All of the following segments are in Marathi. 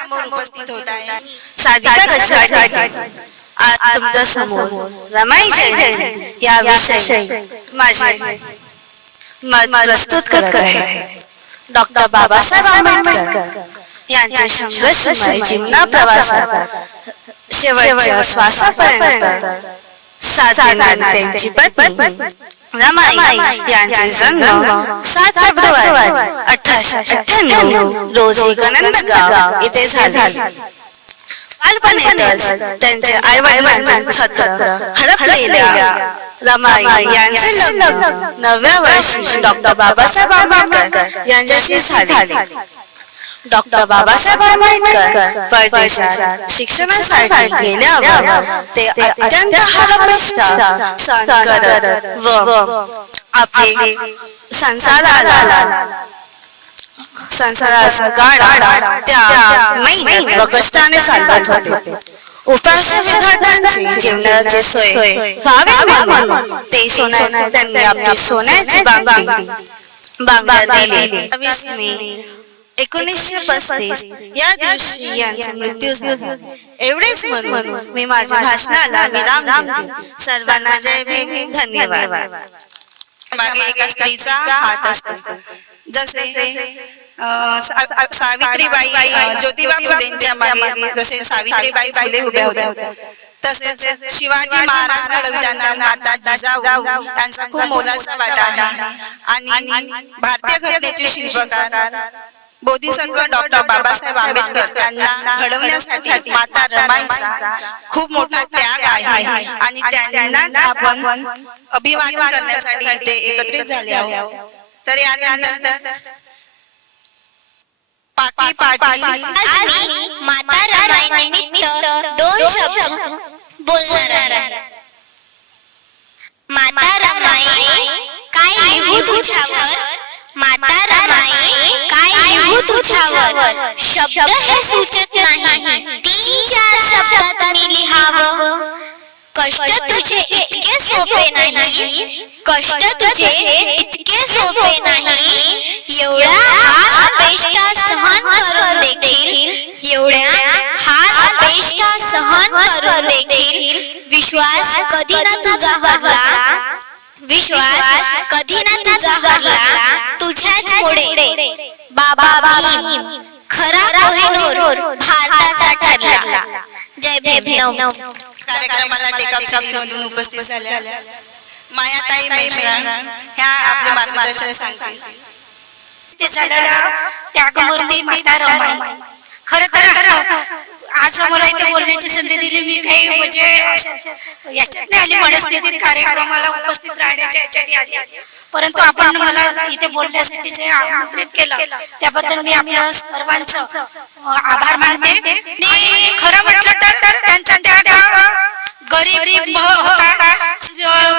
समोर उपस्थित होत आहे. साधिका आज तुमच्यासमोर रमाई जयंती या विषयी माझे मत प्रस्तुत करत आहे. डॉक्टर बाबासाहेब आंबेडकर यांच्या संघर्षमय जीवना प्रवासात शेवटच्या श्वासापर्यंत. सात देणारी त्यांची पत्नी रमाई यांचा जन्म सात फेब्रुवारी अठराशे अठ्ठ्याण्णव रोजी गणंदगाव येथे झाले. बालपणीतच त्यांचे आई वडिलांचे छत्र हडपलेल्या रमाई यांचे लग्न नवव्या वर्षी डॉक्टर बाबासाहेब आंबेडकर यांच्याशी झाले. डॉक्टर बाबासाहेब आंबेडकर परदेशात शिक्षणासाठी गेल्यावर ते अत्यंत हालअपेष्टा सहन करत व आपले संसाराला संसाराचा गाडा त्या महिन्यात व कष्टाने चालवत होते. उपाशी विद्यार्थ्यांची जीवनाची सोय व्हावी म्हणून ते सोन्या त्यांनी आपली सोन्याची बांगडी बांगड्या दिली. वीस मे एकोणीसशे पस्तीस या दिवशी यांचा मृत्यू झाला. एवढेच म्हणून मी माझ्या भाषणाला विराम देते. सर्वांना जय भीम. धन्यवाद. मागे एका स्त्रीचा हात असतो. जसे सावित्रीबाई ज्योतिबा फुलेंच्या मागे जसे सावित्रीबाई फुले उभ्या होत्या. तसेच शिवाजी महाराज घडविताना माता जिजाऊ यांचा खूप मोलाचा वाटा आहे. आणि भारतीय घटनेचे शिल्पकार बोधिसत्व डॉक्टर बाबासाहेब आंबेडकर यांना घडवण्यासाठी माता रमाईचा खूप मोठा त्याग आहे आणि त्यांनाच आपण अभिवादन करण्यासाठी इथे एकत्रित झाले आहोत. तर यानंतर पाकी पाटील. आज माता रमाई निमित्त दोन शब्द बोलणार आहे. माता रमाई काय लिहू तुझ्यावर? माता रमाई काय लिहू तुझ्यावर शब्द हे सुचत नाही. तीन चार शब्दात मी लिहावं. कष्ट तुझे इतके सोपे नाही. कष्ट तुझे इतके सोपे नाही. एवढा हा अपेष्टा सहन करून देखील एवढ्या हा अपेष्टा सहन करून देखील विश्वास कधी ना तुझा हरला. विश्वास कधी ना तुझा हरला तुझ्याच पुढे. बाबा भीम खरा कोहिनूर भारताचा ठरला. जय भीम कार्यक्रमाला टेकअप मधून उपस्थित झाल्या मायाताई मेश्राम ह्या आपले मार्गदर्शन सांगतील. ते झालेला त्यागमूर्ती माता रमाई. खर तर आज मला इथे बोलण्याची संधी दिली मी काही म्हणजे अशा- याच्यात नाही आली मनस्थितीत कार्यक्रमाला उपस्थित राहण्याच्या याच्याने आली. परंतु आपण मला इथे बोलण्यासाठी जे आमंत्रित केलं त्याबद्दल मी आपलं सर्वांचं आभार मानते. आणि खरं म्हटलं तर त्यांचा त्याग गरीब होता.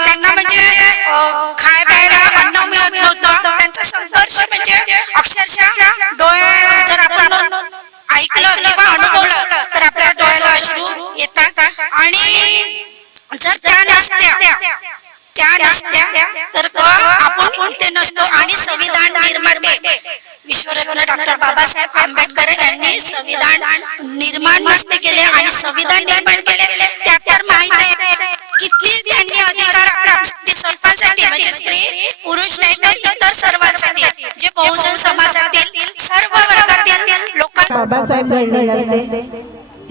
त्यांना म्हणजे अं, खाय प्यायला अन्न मिळत नव्हतं. त्यांचा संघर्ष म्हणजे अक्षरशः डोळे जर आपण ऐकलं किंवा अनुभवलं तर आपल्या डोळ्याला अश्रू येतात. आणि जर त्या नसत्या त्या नसत्या तर आपण इथे नसतो आणि संविधान निर्माते. विश्वरत्न डॉक्टर बाबासाहेब आंबेडकर यांनी संविधान निर्माण नसते केले आणि संविधान निर्माण केले. त्यात तर माहीत आहे. किती त्यांनी अधिकार सर्वांसाठी म्हणजे स्त्री पुरुष नाही तर इतर सर्वांसाठी. जे बहुजन समाजातील सर्व वर्गातील लोकांना बाबासाहेब घडले नसते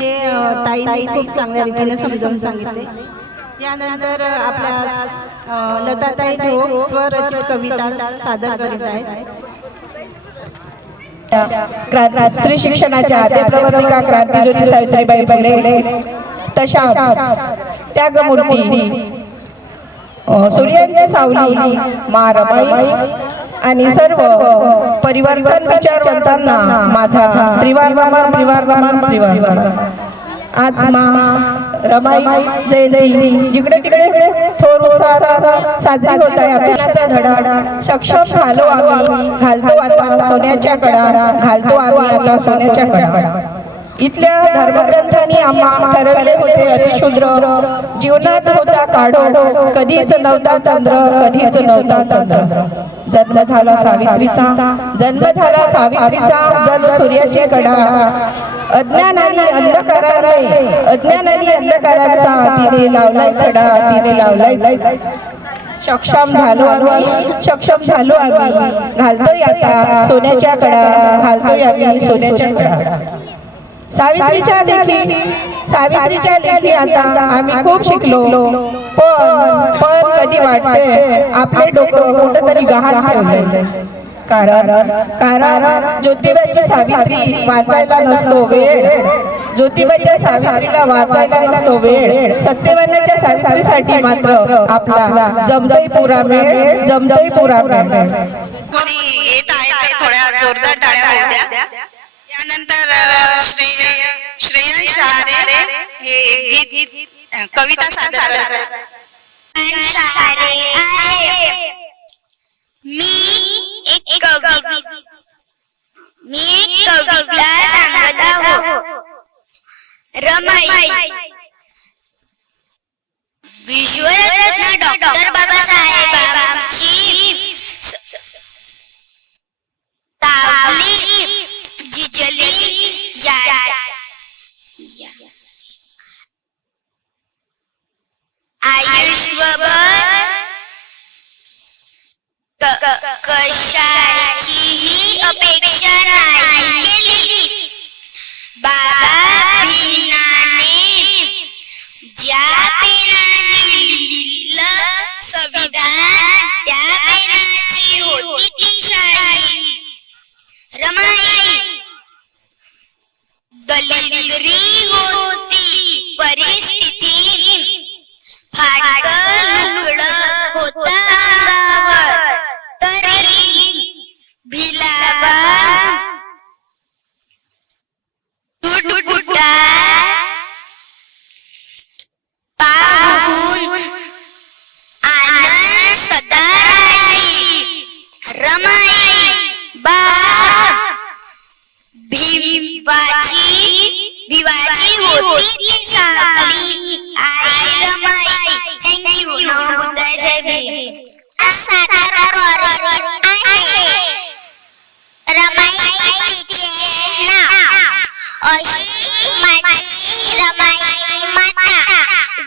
हे ताईंनी खूप चांगल्या रीतीने समजावून सांगितले. यानंतर आपल्या लताताई ढोक स्वरचित कविता सादर करीत आहेत. स्त्री शिक्षणाच्या आद्य प्रवर्तिका क्रांतीज्योती सावित्रीबाई फुले तशा त्यागमूर्ती. अ, सूर्यांची सावली मा रमाई आणि सर्व परिवर्तन विचारवंतांना माझा परिवार वार त्रिवार वार त्रिवार आज मा रमाई जयंती जिकडे तिकडे थोर उत्साहात साजरी होत आहे. अभियानाचा धडा सक्षम झालो आम्ही. घालतो आता सोन्याच्या कडा घालतो आम्ही आता सोन्याच्या कडा इथल्या धर्मग्रंथांनी आम्हा ठरवले होते अतिशूद्र. जीवनात होता काढो कधीच नव्हता चंद्र कधीच नव्हता चंद्र. जन्म झाला सावित्रीचा. जन्म झाला सावित्रीचा. जन्म सूर्याची कडा अज्ञानाने अंधकाराने अज्ञानाने अंधकाराचा तिने लावलाय चढा तिने लावलाय सक्षम झालो आम्ही. सक्षम झालो आम्ही. घालतोय आता सोन्याच्या कडा घालतोय आम्ही सोन्याच्या कडा सावित्रीच्या लेखी सावित्रीच्या लेखी आता आम्ही खूप शिकलो. पण पण कधी वाटते आपले डोकं कुठंतरी गहाण ठेवलंय. कारण कारण ज्योतिबाची सावित्री वाचायला नसतो वेळ. ज्योतिबाच्या सावित्रीला वाचायला नसतो वेळ. सत्यवानाच्या सावित्रीसाठी मात्र आपला जमतोय पुरा मेळ जमतोय पुरा मेळ. कोणी येत आहे तर थोड्या जोरदार टाळ्या होऊ द्या. त्यानंतर अ, श्रेय श्रेयन शहारे हे गीत कविता सादर करतात. मी एक कवी. मी एक कविता सांगत आहो. रमाई. विश्वरत्न डॉक्टर बाबासाहेब आमची रमाई थँक्यू नम बुद्धाय जय भीम सादर करत आहे रमाई तिचे नाव अशी माझी रमाई माता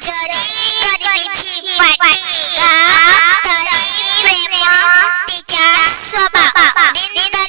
जरी गरिबीची पाठीगा तरी प्रेम तिच्या स्वभाव दीनदलितांची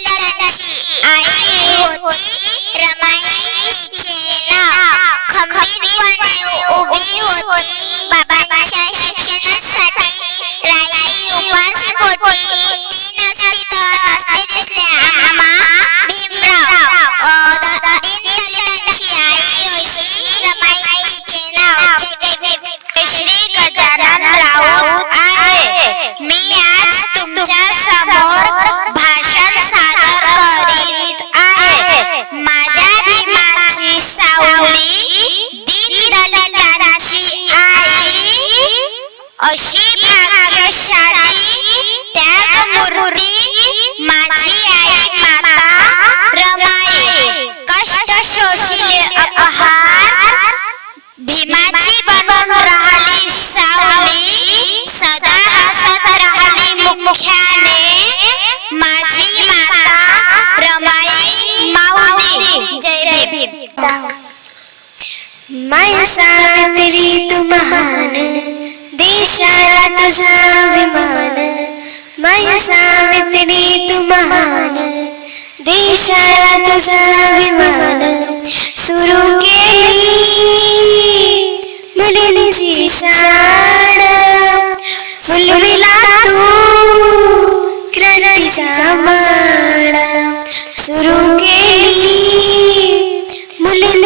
माय सावित्री तू महान देशाला तुझा अभिमान। माय सावित्री तू महान देशाला तुझा अभिमान। सुरू केली मुलींची शाळ फुलविला तू क्रांतीचा माडा सुरू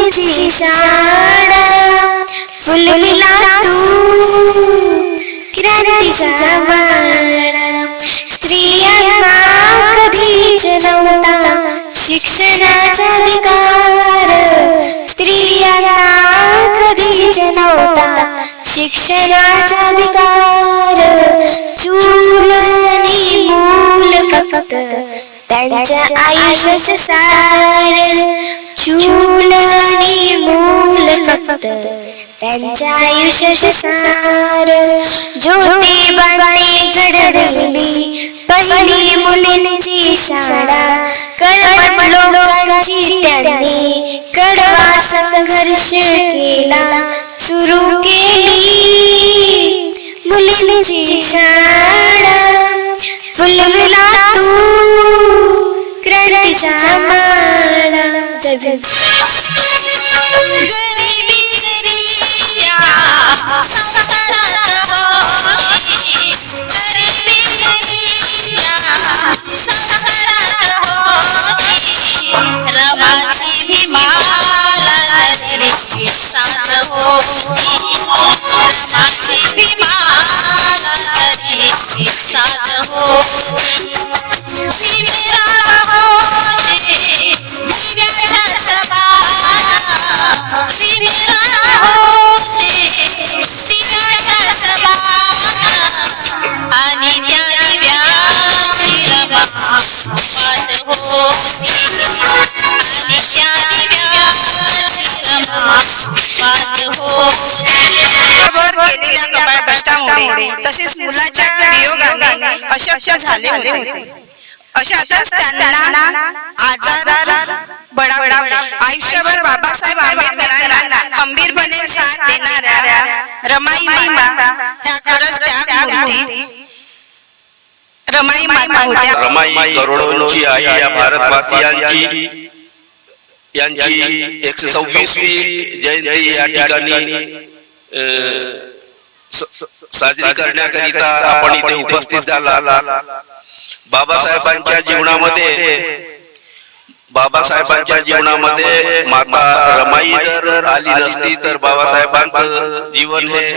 मुलींची शाळा फुलविला तू. क्रांतीचा माडा स्त्रियांना कधीच नव्हता शिक्षणाचा अधिकार. स्त्रियांना कधीच नव्हता शिक्षणाचा अधिकार. चूल आणि मूल फक्त त्यांच्या आयुष्याचं सार. चूल त्यांच्या आयुष्याचे सार ज्योतिबांनी घडवली पहिली मुलींची शाळा कळवट लोकांची त्यांनी. कडवा संघर्ष केला सुरू केली. मुलींची शाळा फुलविला तू. क्रांतीच्या रमाई माता होत्या. रमाई करोडोंची आई या भारतवासियांची. यांची एकशे सव्वीसवी जयंती या ठिकाणी साजरी करण्याकरिता आपण इथे उपस्थित झाला. बाबासाहेबांच्या जीवनामध्ये बाबासाहेबांच्या जीवनामध्ये माता रमाई जर आली नसती तर बाबासाहेबांचं जीवन हे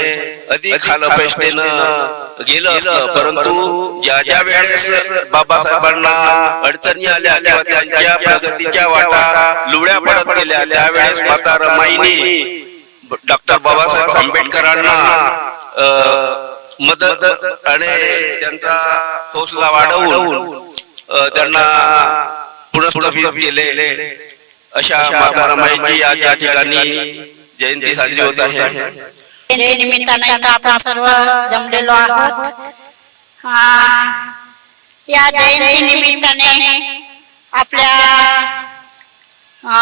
अधिक खालपेष्टेनं गेलं असतं. परंतु ज्या ज्या वेळेस बाबासाहेबांना अडचणी आल्या किंवा त्यांच्या प्रगतीच्या वाटा लुळ्या पडत गेल्या. त्यावेळेस माता रमाईने डॉक्टर बाबासाहेब आंबेडकरांना मदत आणि त्यांचा हौसला वाढवून त्यांना पुनर्स्थापित केले. अशा माता रमाईची आज या ठिकाणी जयंती साजरी होत आहे. जयंती निमित्तानं इथं आपण सर्व जमलेलो आहोत हा, या जयंती निमित्ताने आपल्या हा,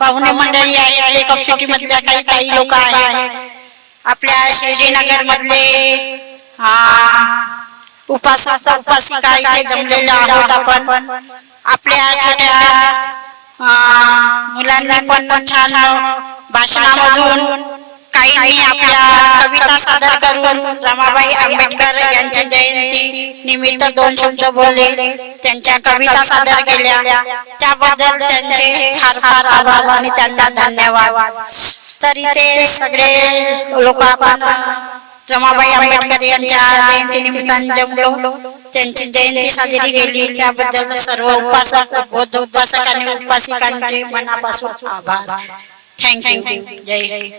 पाहुणे मंडळी आहेत एक सिटी मधल्या काही काही लोक आहेत आपल्या श्रीनगर मधले उपासक उपासिका इथे जमलेले आहोत आपण आपल्या छोट्या हा, मुलांनी पण छान भाषणामधून काहींनी आपल्या कविता सादर करून रमाबाई आंबेडकर यांच्या जयंती निमित्त दोन शब्द बोलले. त्यांच्या कविता सादर केल्या. त्याबद्दल त्यांचे फार फार आभार आणि त्यांना धन्यवाद. तर इथे सगळे लोक आपण रमाबाई आंबेडकर यांच्या जयंती निमित्ताने जमलो. त्यांची जयंती साजरी केली. त्याबद्दल सर्व उपासक बौद्ध उपासक आणि उपासिकांचे मनापासून आभार. थँक्यू जय